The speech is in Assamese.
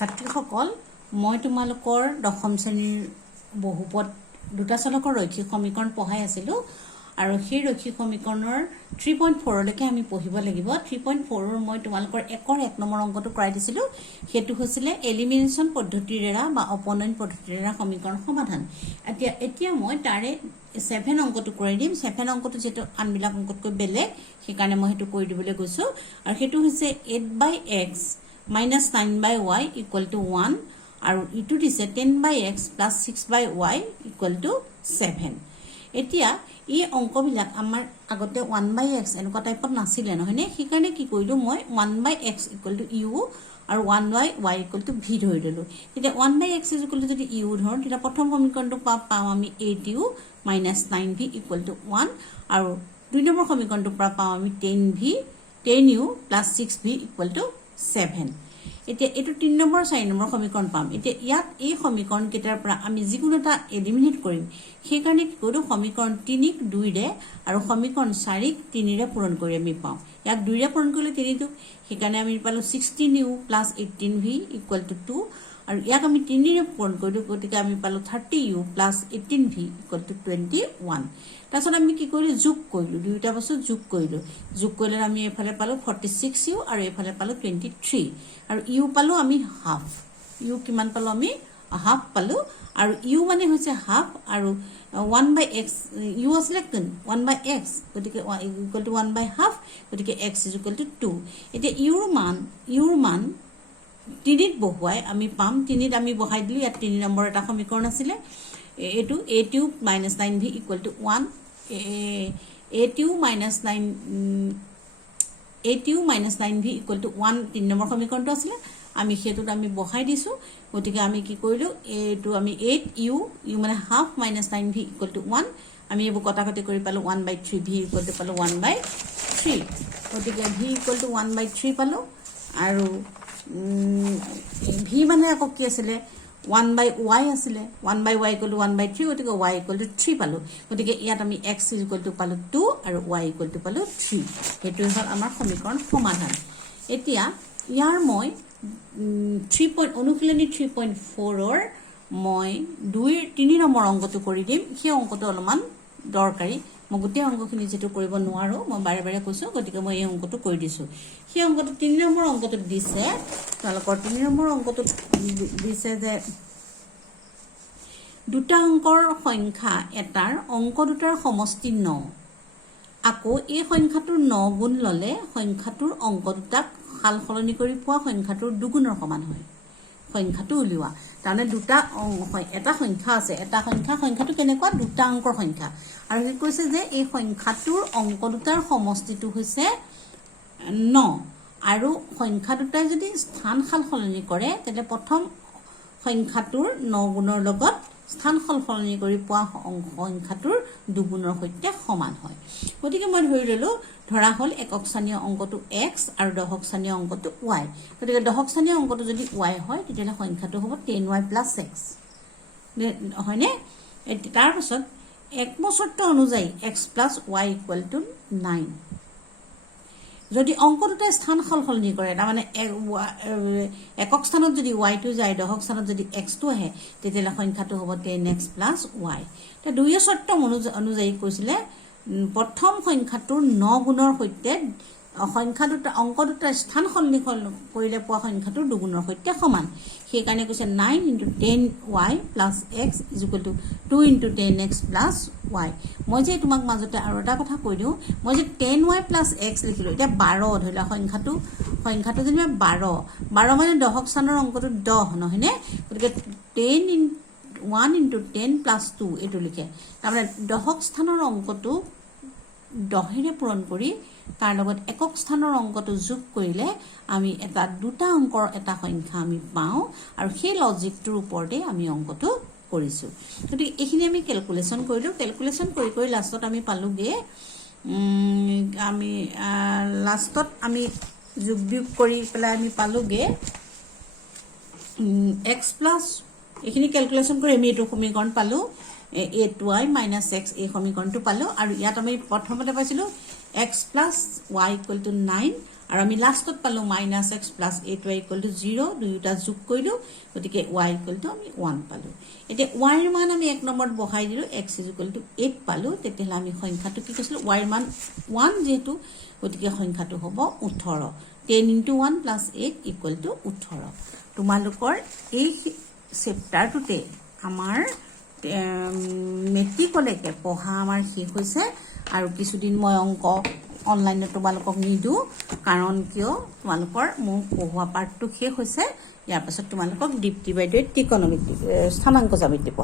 ছাত্ৰীসকল মই তোমালোকৰ দশম শ্ৰেণীৰ বহুপদ দুটা চলকৰ ৰৈখিক সমীকৰণ পঢ়াই আছিলোঁ আৰু সেই ৰৈখিক সমীকৰণৰ 3.4 লৈকে আমি পঢ়িব লাগিব 3.4 ৰ মই তোমালোকৰ 1 নম্বৰ অংকটো কৰাই দিছিলোঁ হেতু হৈছিল এলিমিনেশন পদ্ধতিৰেৰা বা অপনয়ন পদ্ধতিৰেৰা সমীকৰণ সমাধান এতিয়া মই তাৰে 7 অংকটো কৰাই দিম 7 অংকটো যেটো আনবিলাক অংকতকৈ বেলেগ সেই কাৰণে মই হেতু কৰি দিবলৈ গৈছো আৰু হেতু হৈছে 8/x minus 9/y equal to 1 আৰু ইটো দিছে 10/x plus 6/y equal to 7 এতিয়া এই অংকবিলাক আমাৰ আগতে 1/x এনেকুৱা টাইপত নাছিলে নহয়নে সেইকাৰণে কি কৰিলো মই 1/x equal to u আৰু 1/y equal to v ধৰি দিলো তেতিয়া 1/x equal to যদি u ধৰ তেতিয়া প্ৰথম সমীকৰণটো পাম আমি 8u minus 9v equal to 1 আৰু দুই নম্বৰ সমীকৰণটো পাম আমি 10u plus 6v equal to 7 এতিয়া এটো 3 নম্বৰ 4 নম্বৰ সমীকৰণ পাম এতিয়া ইয়াত এই সমীকৰণ কেটাৰ পৰা আমি যিকোনো এটা এলিমিনেট কৰিম সেই কাৰণে কি কৰো সমীকৰণ 3 ক 2 ৰে আৰু সমীকৰণ 4 ক 3 ৰে পূৰণ কৰি আমি পাম ইয়াক 2 ৰে পূৰণ কৰিলে 3 টো সেই কাৰণে আমি পালো 16u plus 18v equal to 2 আৰু ইয়াক আমি 3 ৰে পূৰণ কৰিলো গতিকে আমি পালো 30u plus 18v equal to 21 তাছত আমি কি কৰিলো যোগ কৰিলো দুইটা বস্তু যোগ কৰিলে আমি এফালে পালো 46u আৰু এফালে পালো 23 আৰু u পালো আমি হাফ u কিমান পালো আমি হাফ পালো আৰু u মানে হৈছে হাফ আৰু 1/x u আসলে কোন 1/x গতিকে equal to 1/2 গতিকে x is equal to 2 এতিয়া u ৰ মান 3 ত বহুৱাই আমি পাম 3 ত আমি বহাই দিলো ইয়াত 3 নম্বৰ এটা সমীকৰণ আছিল এটো 8u minus 9v equal to 1 8u minus 9v equal to 1 3 number সমীকৰণটো আছিল আমি হেতুত আমি বহাই দিছো গতিকে আমি কি কৰিলো এটো আমি 8u মানে half minus 9v equal to 1 আমি এব কটাকটি কৰি পালো 1/3v equal to পালো 1/3 গতিকে v equal to 1/3 পালো আৰু v মানে আকৌ কি আছিল 1/y আছিল 1/y equal to 1/3 গতিকে y equal to 3 পালো গতিকে ইয়াত আমি x equal to পালো 2 আৰু y equal to পালো 3 হেতু হল আমাৰ সমীকৰণ সমাধান এতিয়া ইয়াৰ মই 3 অনুশীলনী 3.4 ৰ মই 2-3 নম্বৰ অংকটো কৰি দিম সেই অংকটো অলপমান দৰকাৰী মই গোটেই অংকখিনি যেটো কৰিব নোৱাৰো মই বাৰে বাৰে কৈছো গতিকে মই এই অংকটো কৰি দিছো সেই অংকটো 3 নম্বৰ অংকটো দিছে তালকৰ 3 নম্বৰ অংকটো দিছে যে দুটা অংকৰ সংখ্যা এটাৰ অংক দুটাৰ সমষ্টি 9 আকৌ এই সংখ্যাটোৰ 9 গুণ ললে সংখ্যাটোৰ অংক দুটাক সালসলনি কৰি পোৱা সংখ্যাটোৰ দুগুণৰ সমান হয় সংখ্যাটো উলিওৱা তাৰমানে দুটা এটা সংখ্যা আছে এটা সংখ্যাটো কেনেকুৱা দুটা অংকৰ সংখ্যা আৰু কি কৈছে যে এই সংখ্যাটোৰ অংক দুটাৰ সমষ্টিটো হৈছে 9 আৰু সংখ্যা দুটাই যদি স্থান সালসলনি কৰে তেতে প্ৰথম সংখ্যাটোৰ 9 গুণৰ লগত স্থান সালসলনি কৰি পোৱা সংখ্যাটোৰ দুগুণৰ সৈতে সমান হয় গতিকে মই ধৰি ললো ধৰা হল একক স্থানীয় অংকটো x আৰু দশক স্থানীয় অংকটো y গতিকে দশক স্থানীয় অংকটো যদি y হয় তেতিয়া সংখ্যাটো হ'ব 10y + x হয়নে তাৰ পাছত একমচৰ্ত অনুযায়ী x + y = 9 যদি অংক দুটা স্থান সলসলনি কৰে তাৰ মানে একক স্থানত যদি y টো যায় দশক স্থানত যদি x টো আহে তেতিয়া সংখ্যাটো হ'ব 10x + y তে দুইৰ শৰ্ত অনুযায়ী কৈছিলে প্ৰথম সংখ্যাটোৰ 9 গুণৰ সৈতে সংখ্যা দুটা অংক দুটা স্থান সলনি কৰিলে পোৱা সংখ্যাটোৰ দুগুণৰ সৈতে সমান সেই কাৰণে কৈছে 9 * 10y + x = 2 * 10x + y মই যে তোমাক মাজতে আৰু এটা কথা কৈ দিও মই যে 10y + x লিখিলো এটা 12 ধৰিলা সংখ্যাটো যেনিবা 12 মানে দশক স্থানৰ অংকটো 10 নহয়নে গতিকে 1 * 10 + 2 এটো লিখে তাৰমানে দশক স্থানৰ অংকটো 10 ৰে পূৰণ কৰি তাৰ লগত একক স্থানৰ অংকটো যোগ কৰিলে আমি এটা দুটা অংকৰ এটা সংখ্যা আমি পাও আৰু সেই লজিকটোৰ ওপৰতে আমি অংকটো কৰিছো গতিকে এইখিনি আমি ক্যালকুলেশন কৰিলো ক্যালকুলেশন কৰি লাষ্টত আমি পালোগে আমি লাষ্টত আমি যোগ বিয়োগ কৰি পেলাই আমি পালোগে x + এইখিনি ক্যালকুলেশন কৰি আমি এটো সমীকৰণ পালো 8y - x এই সমীকৰণটো পালো আৰু ইয়াত আমি প্ৰথমতে পাইছিলো x + y = 9 আৰু আমি লাষ্টত পালো -x + 8y = 0 দুয়োটা যোগ কৰিলো গতিকে y = আমি 1 পালো এতিয়া y ৰ মান আমি 1 নম্বৰত বহাই দিলো x = 8 পালো তেতিয়াহলে আমি সংখ্যাটো কি কৈছিলো y ৰ মান 1 যেহেতু গতিকে সংখ্যাটো হ'ব 18 10 * 1 + 8 = 18 তোমালোকৰ এই চেপ্টাৰটোতে আমাৰ মেট্ৰিকলৈকে পঢ়া আমাৰ শেষ হৈছে আৰু কিছুদিন মই অংক অনলাইনত তোমালোকক নিদো কাৰণ কিয় তোমালোকৰ মোৰ পঢ়োৱা পাৰ্টটো শেষ হৈছে ইয়াৰ পাছত তোমালোকক দীপ্তি বাইদেৱে ত্ৰিকোণমিতি স্থানাংক জ্যামিতি